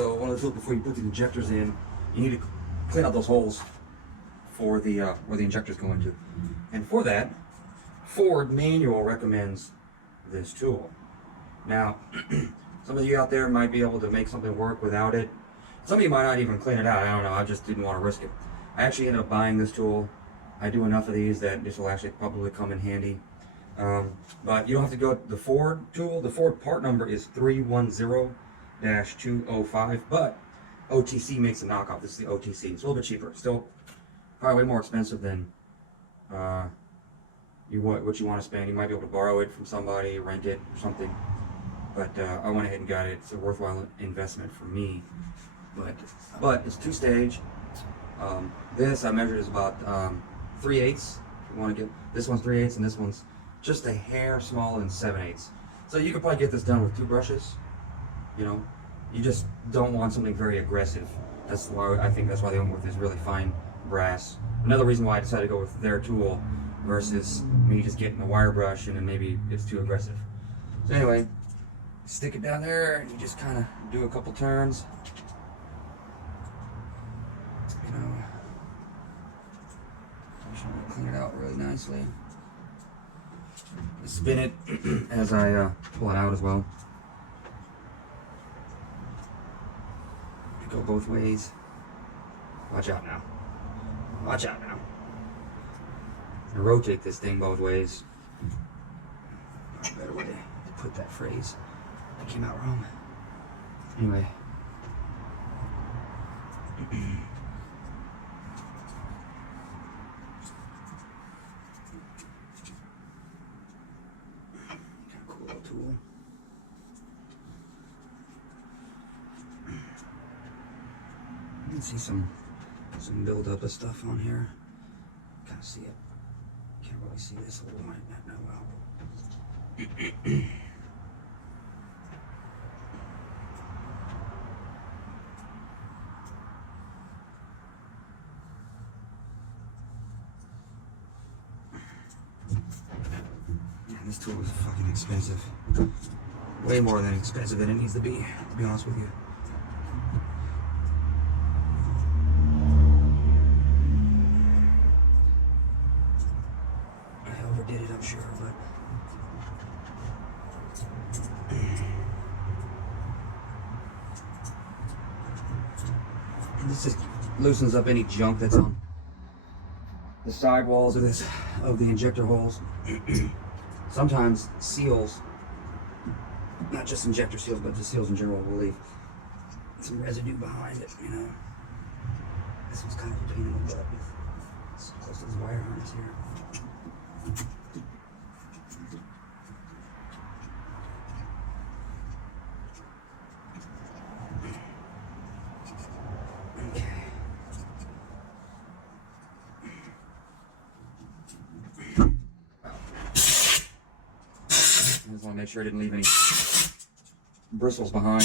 So one of the tools before you put the injectors in, you need to clean out those holes for the where the injectors go into. And for that, Ford manual recommends this tool. Now, some of you out there might be able to make something work without it. Some of you might not even clean it out. I don't know. I just didn't want to risk it. I actually ended up buying this tool. I do enough of these that this will actually probably come in handy. But you don't have to go to the Ford tool. The Ford part number is 310-205, but OTC makes a knockoff. This is the OTC. It's a little bit cheaper. Still probably way more expensive than what you want to spend. You might be able to borrow it from somebody, rent it, or something. But I went ahead and got it. It's a worthwhile investment for me. But it's two-stage. This I measured is about 3/8. If you want to get this one's 3/8 and this one's just a hair smaller than 7/8. So you could probably get this done with 2 brushes. You know, you just don't want something very aggressive. That's why I think that's why they went with this really fine brass. Another reason why I decided to go with their tool versus me just getting a wire brush and then maybe it's too aggressive. So anyway, stick it down there and you just kind of do a couple turns. You know, I'm trying to clean it out really nicely. Spin it as I pull it out as well. Go both ways. Watch out now. Watch out now. And rotate this thing both ways. A better way to put that phrase. I came out wrong. Anyway. Cool little tool. You can see some buildup of stuff on here. Kind of see it. Can't really see this a little might not know well. Man, this tool is fucking expensive. Way more than expensive than it needs to be honest with you. Did it, I'm sure, but this just loosens up any junk that's on the sidewalls of the injector holes. Sometimes seals, not just injector seals, but the seals in general, will leave some residue behind it. You know, this one's kind of a pain in the butt. It's close to this wire harness here. I just want to make sure I didn't leave any bristles behind.